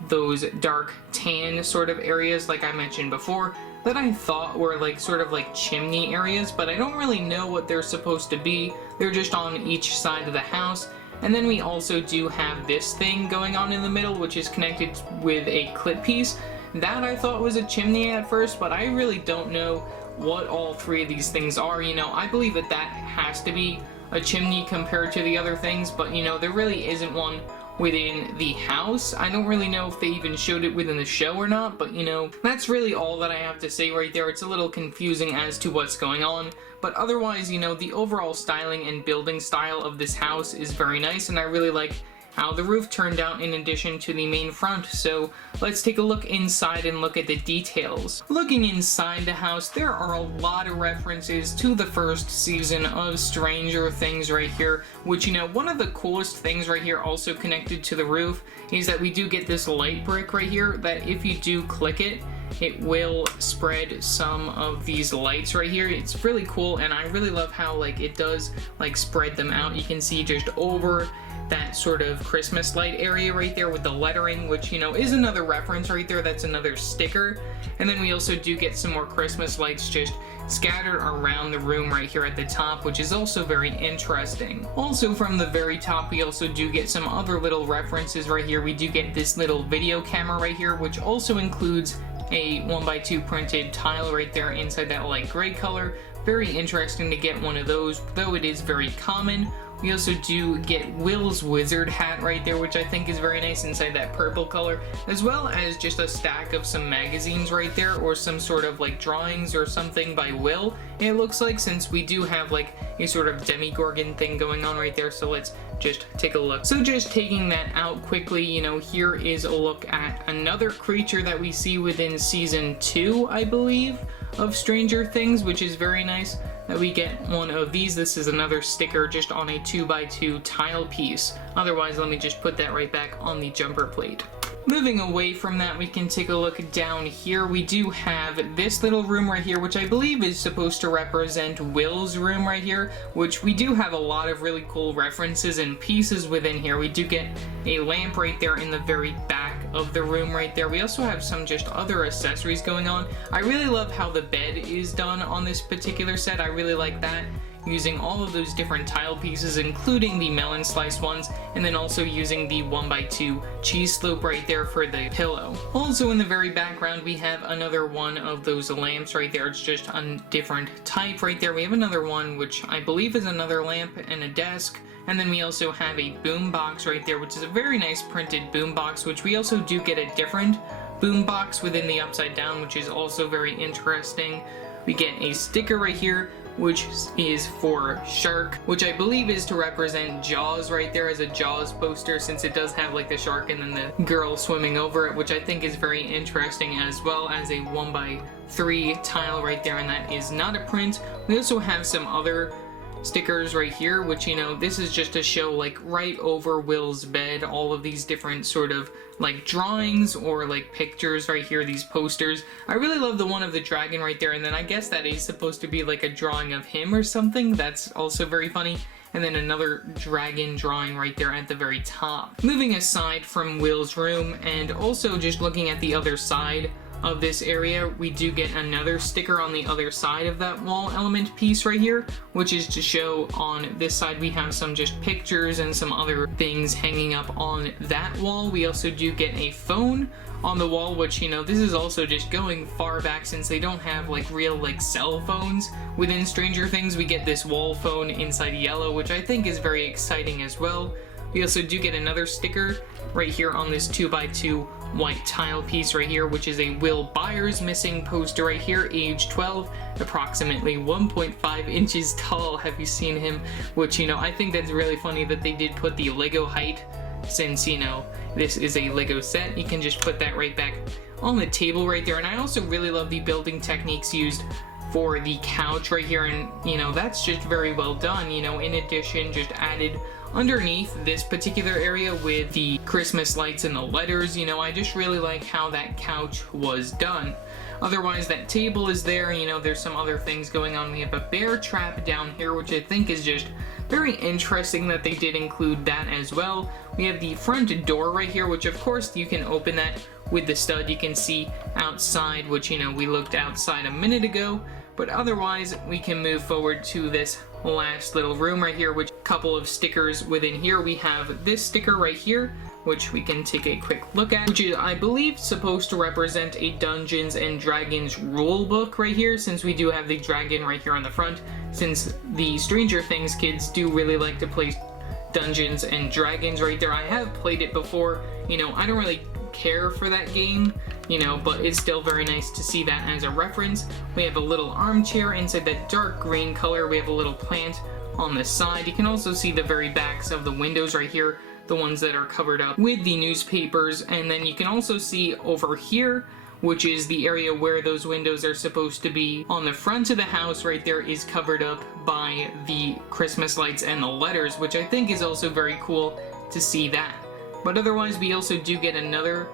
those dark tan sort of areas, like I mentioned before, that I thought were like sort of like chimney areas, but I don't really know what they're supposed to be. They're just on each side of the house. And then we also do have this thing going on in the middle, which is connected with a clip piece. That I thought was a chimney at first, but I really don't know what all 3 of these things are. You know, I believe that that has to be a chimney compared to the other things, but you know, there really isn't one within the house. I don't really know if they even showed it within the show or not, but you know, that's really all that I have to say right there. It's a little confusing as to what's going on, but otherwise, you know, the overall styling and building style of this house is very nice, and I really like how the roof turned out in addition to the main front. So let's take a look inside and look at the details. Looking inside the house, there are a lot of references to the first season of Stranger Things right here, which, you know, one of the coolest things right here also connected to the roof is that we do get this light brick right here that if you do click it, it will spread some of these lights right here. It's really cool, and I really love how like it does like spread them out. You can see just over that sort of Christmas light area right there with the lettering, which, you know, is another reference right there. That's another sticker. And then we also do get some more Christmas lights just scattered around the room right here at the top, which is also very interesting. Also from the very top, we also do get some other little references right here. We do get this little video camera right here, which also includes a 1x2 printed tile right there inside that light gray color. Very interesting to get one of those, though it is very common. We also do get Will's wizard hat right there, which I think is very nice inside that purple color, as well as just a stack of some magazines right there, or some sort of like drawings or something by Will, it looks like, since we do have like a sort of Demogorgon thing going on right there. So let's just take a look. So just taking that out quickly, you know, here is a look at another creature that we see within season 2, I believe, of Stranger Things, which is very nice that we get one of these. This is another sticker just on a 2x2 tile piece. Otherwise, let me just put that right back on the jumper plate. Moving away from that, we can take a look down here. We do have this little room right here, which I believe is supposed to represent Will's room right here, which we do have a lot of really cool references and pieces within here. We do get a lamp right there in the very back of the room right there. We also have some just other accessories going on. I really love how the bed is done on this particular set. I really like that, using all of those different tile pieces, including the melon slice ones, and then also using the 1x2 cheese slope right there for the pillow. Also in the very background, we have another one of those lamps right there. It's just a different type right there. We have another one, which I believe is another lamp and a desk. And then we also have a boom box right there, which is a very nice printed boom box, which we also do get a different boom box within the upside down, which is also very interesting. We get a sticker right here, which is for shark, which I believe is to represent Jaws right there, as a Jaws poster, since it does have like the shark and then the girl swimming over it, which I think is very interesting, as well as a 1x3 tile right there, and that is not a print. We also have some other stickers right here, which, you know, this is just to show like right over Will's bed all of these different sort of like drawings or like pictures right here, these posters. I really love the one of the dragon right there, and then I guess that is supposed to be like a drawing of him or something. That's also very funny. And then another dragon drawing right there at the very top. Moving aside from Will's room, and also just looking at the other side of this area, we do get another sticker on the other side of that wall element piece right here, which is to show on this side we have some just pictures and some other things hanging up on that wall. We also do get a phone on the wall, which, you know, this is also just going far back, since they don't have like real like cell phones within Stranger Things. We get this wall phone inside yellow, which I think is very exciting as well. We also do get another sticker right here on this 2x2 white tile piece right here, which is a Will Byers missing poster right here, age 12, approximately 1.5 inches tall. Have you seen him? Which, you know, I think that's really funny that they did put the Lego height since, you know, this is a Lego set. You can just put that right back on the table right there. And I also really love the building techniques used for the couch right here, and you know, that's just very well done. You know, in addition, just added underneath this particular area with the Christmas lights and the letters. You know, I just really like how that couch was done. Otherwise, that table is there. You know, there's some other things going on. We have a bear trap down here, which I think is just very interesting that they did include that as well. We have the front door right here, which of course you can open that with the stud. You can see outside, which, you know, we looked outside a minute ago. But otherwise, we can move forward to this last little room right here, which a couple of stickers within here. We have this sticker right here, which we can take a quick look at, which is, I believe, supposed to represent a Dungeons and Dragons rule book right here, since we do have the dragon right here on the front, since the Stranger Things kids do really like to play Dungeons and Dragons right there. I have played it before. You know, I don't really care for that game, you know, but it's still very nice to see that as a reference. We have a little armchair inside that dark green color. We have a little plant on the side. You can also see the very backs of the windows right here, the ones that are covered up with the newspapers. And then you can also see over here, which is the area where those windows are supposed to be on the front of the house right there, is covered up by the Christmas lights and the letters, which I think is also very cool to see that. But otherwise, we also do get another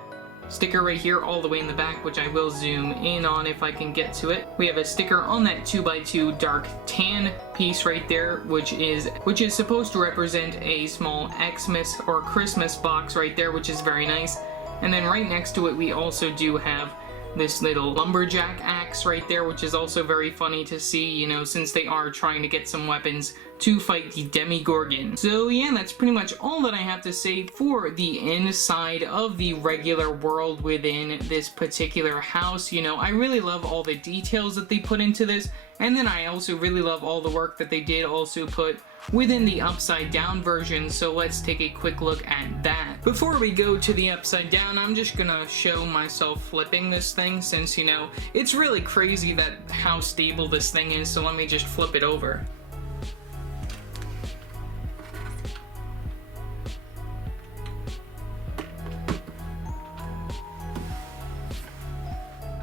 sticker right here all the way in the back, which I will zoom in on if I can get to it. We have a sticker on that 2x2 dark tan piece right there, which is supposed to represent a small Xmas or Christmas box right there, which is very nice. And then right next to it, we also do have this little lumberjack axe right there, which is also very funny to see, you know, since they are trying to get some weapons to fight the Demogorgon. So yeah, that's pretty much all that I have to say for the inside of the regular world within this particular house. You know, I really love all the details that they put into this, and then I also really love all the work that they did also put within the upside down version, so let's take a quick look at that. Before we go to the upside down, I'm just gonna show myself flipping this thing, since, you know, it's really crazy that how stable this thing is, so let me just flip it over.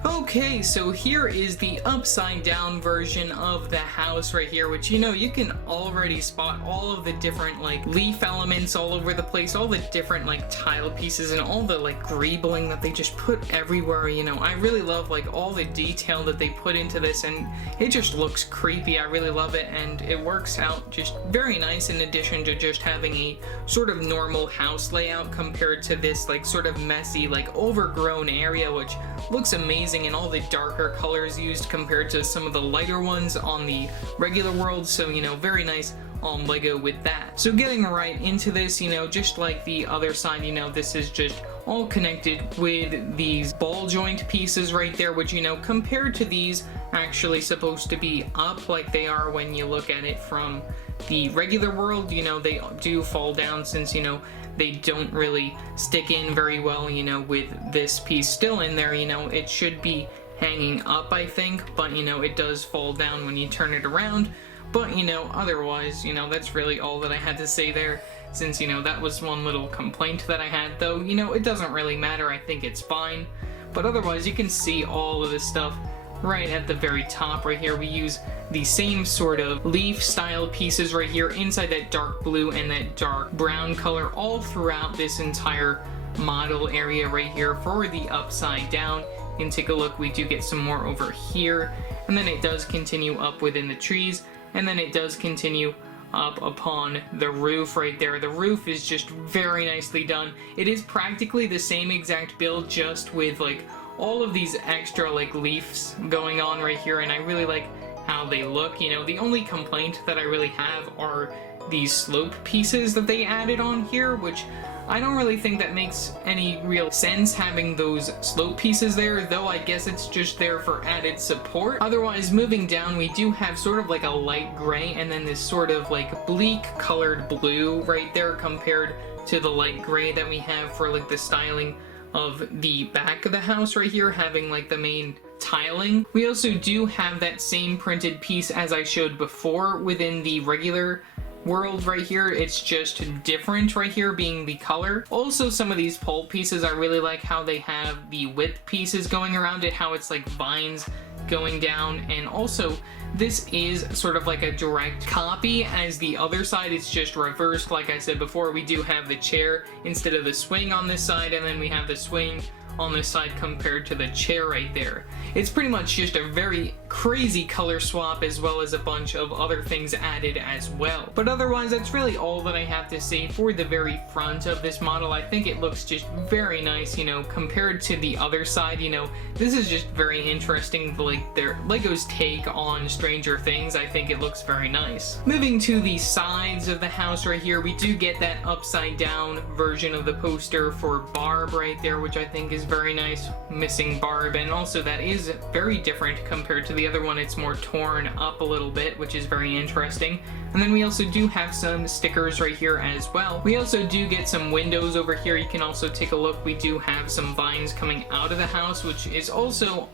Okay, so here is the upside down version of the house right here, which, you know, you can already spot all of the different like leaf elements all over the place, all the different like tile pieces, and all the like greebling that they just put everywhere. You know, I really love like all the detail that they put into this, and it just looks creepy. I really love it, and it works out just very nice, in addition to just having a sort of normal house layout compared to this like sort of messy, like overgrown area, which looks amazing, and all the darker colors used compared to some of the lighter ones on the regular world. So, you know, very nice on Lego with that. So getting right into this, you know, just like the other side, you know, this is just all connected with these ball joint pieces right there, which, you know, compared to these actually supposed to be up like they are when you look at it from the regular world, you know, they do fall down, since, you know, they don't really stick in very well, you know, with this piece still in there. You know, it should be hanging up, I think, but, you know, it does fall down when you turn it around. But, you know, otherwise, you know, that's really all that I had to say there, since, you know, that was one little complaint that I had, though, you know, it doesn't really matter. I think it's fine. But otherwise, you can see all of this stuff right at the very top right here. We use the same sort of leaf style pieces right here inside that dark blue and that dark brown color all throughout this entire model area right here for the upside down. And take a look, we do get some more over here, and then it does continue up within the trees, and then it does continue up upon the roof right there. The roof is just very nicely done. It is practically the same exact build, just with like all of these extra like leaves going on right here, and I really like how they look. You know, the only complaint that I really have are these slope pieces that they added on here, which I don't really think that makes any real sense, having those slope pieces there, though I guess it's just there for added support. Otherwise, moving down, we do have sort of like a light gray and then this sort of like bleak colored blue right there compared to the light gray that we have for like the styling of the back of the house right here, having like the main tiling. We also do have that same printed piece as I showed before within the regular world right here. It's just different right here, being the color. Also, some of these pole pieces, I really like how they have the whip pieces going around it, how it's like vines going down. And also, this is sort of like a direct copy, as the other side it's just reversed. Like I said before, we do have the chair instead of the swing on this side, and then we have the swing on this side compared to the chair right there. It's pretty much just a very crazy color swap, as well as a bunch of other things added as well. But otherwise, that's really all that I have to say for the very front of this model. I think it looks just very nice, you know, compared to the other side. You know, this is just very interesting, like their Lego's take on Stranger Things. I think it looks very nice. Moving to the sides of the house right here, we do get that upside down version of the poster for Barb right there, which I think is very nice, missing Barb. And also, that is very different compared to the other one. It's more torn up a little bit, which is very interesting. And then we also do have some stickers right here as well. We also do get some windows over here. You can also take a look. We do have some vines coming out of the house, which is also,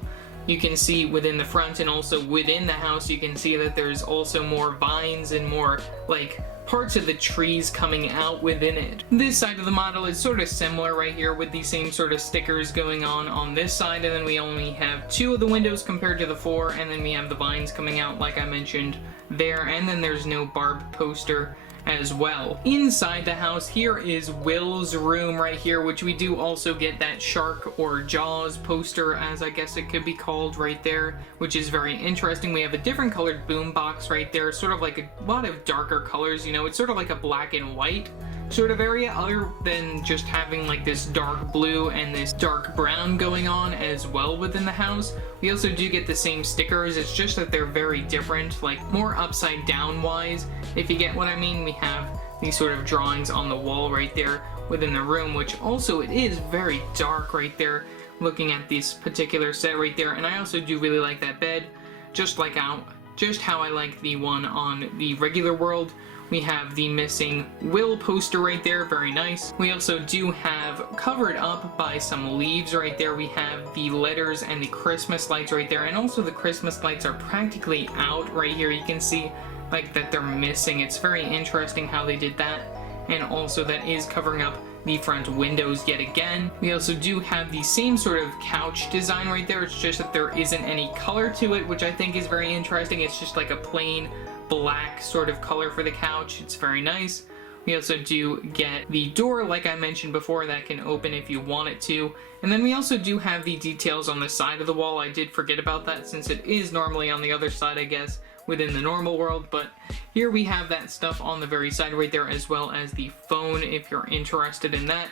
you can see within the front, and also within the house you can see that there's also more vines and more like parts of the trees coming out within it. This side of the model is sort of similar right here, with the same sort of stickers going on this side, and then we only have 2 of the windows compared to the 4, and then we have the vines coming out like I mentioned there, and then there's no Barb poster as well. Inside the house, here is Will's room right here, which we do also get that shark or Jaws poster, as I guess it could be called, right there, which is very interesting. We have a different colored boombox right there, sort of like a lot of darker colors, you know, it's sort of like a black and white sort of area, other than just having like this dark blue and this dark brown going on as well within the house. We also do get the same stickers, it's just that they're very different, like more upside down wise, if you get what I mean. We have these sort of drawings on the wall right there within the room, which also, it is very dark right there looking at this particular set right there. And I also do really like that bed, just how I like the one on the regular world. We have the missing Will poster right there, very nice. We also do have, covered up by some leaves right there, we have the letters and the Christmas lights right there, and also the Christmas lights are practically out right here. You can see like that they're missing. It's very interesting how they did that, and also that is covering up the front windows yet again. We also do have the same sort of couch design right there, it's just that there isn't any color to it, which I think is very interesting. It's just like a plain black sort of color for the couch. It's very nice. We also do get the door, like I mentioned before, that can open if you want it to. And then we also do have the details on the side of the wall. I did forget about that, since it is normally on the other side, I guess, within the normal world. But here we have that stuff on the very side right there, as well as the phone if you're interested in that.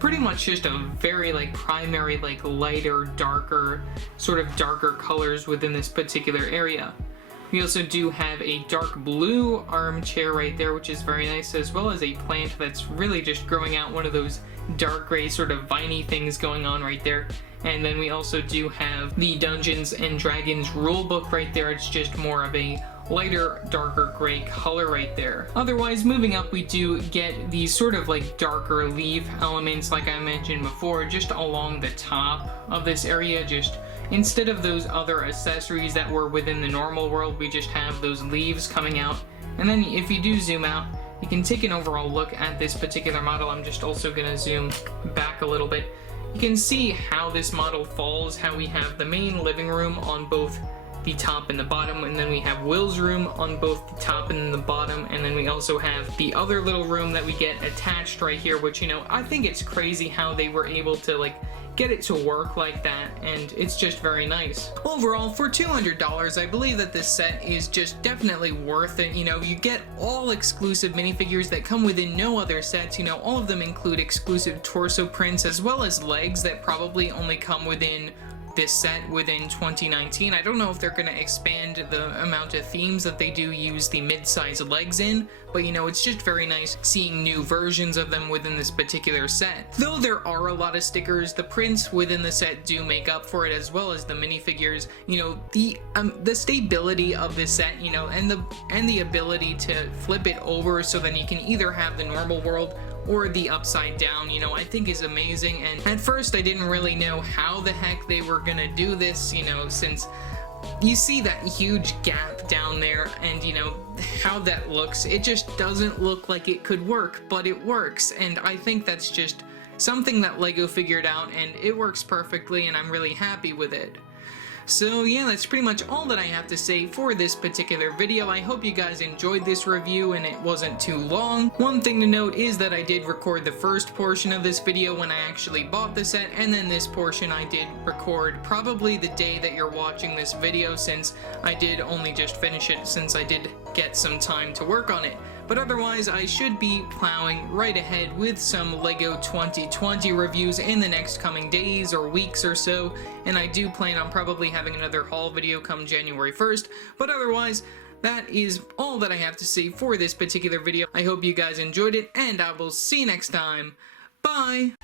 Pretty much just a very like primary, like lighter, darker, sort of darker colors within this particular area. We also do have a dark blue armchair right there, which is very nice, as well as a plant that's really just growing out one of those dark gray sort of viney things going on right there. And then we also do have the Dungeons and Dragons rulebook right there. It's just more of a lighter, darker gray color right there. Otherwise, moving up, we do get these sort of like darker leaf elements, like I mentioned before, just along the top of this area. Just instead of those other accessories that were within the normal world, we just have those leaves coming out. And then if you do zoom out, you can take an overall look at this particular model. I'm just also gonna zoom back a little bit. You can see how this model falls, how we have the main living room on both the top and the bottom, and then we have Will's room on both the top and the bottom, and then we also have the other little room that we get attached right here, which, you know, I think it's crazy how they were able to like get it to work like that, and it's just very nice. Overall, for $200, I believe that this set is just definitely worth it. You know, you get all exclusive minifigures that come within no other sets. You know, all of them include exclusive torso prints, as well as legs that probably only come within this set within 2019. I don't know if they're going to expand the amount of themes that they do use the mid-size legs in, but you know, it's just very nice seeing new versions of them within this particular set. Though there are a lot of stickers, the prints within the set do make up for it, as well as the minifigures. You know, the stability of this set, you know, and the ability to flip it over so then you can either have the normal world or the upside down, you know, I think is amazing. And at first I didn't really know how the heck they were gonna do this, you know, since you see that huge gap down there, and you know how that looks. It just doesn't look like it could work, but it works, and I think that's just something that LEGO figured out, and it works perfectly, and I'm really happy with it. So yeah, that's pretty much all that I have to say for this particular video. I hope you guys enjoyed this review and it wasn't too long. One thing to note is that I did record the first portion of this video when I actually bought the set, and then this portion I did record probably the day that you're watching this video, since I did only just finish it since I did get some time to work on it. But otherwise, I should be plowing right ahead with some LEGO 2020 reviews in the next coming days or weeks or so, and I do plan on probably having another haul video come January 1st, but otherwise, that is all that I have to say for this particular video. I hope you guys enjoyed it, and I will see you next time. Bye!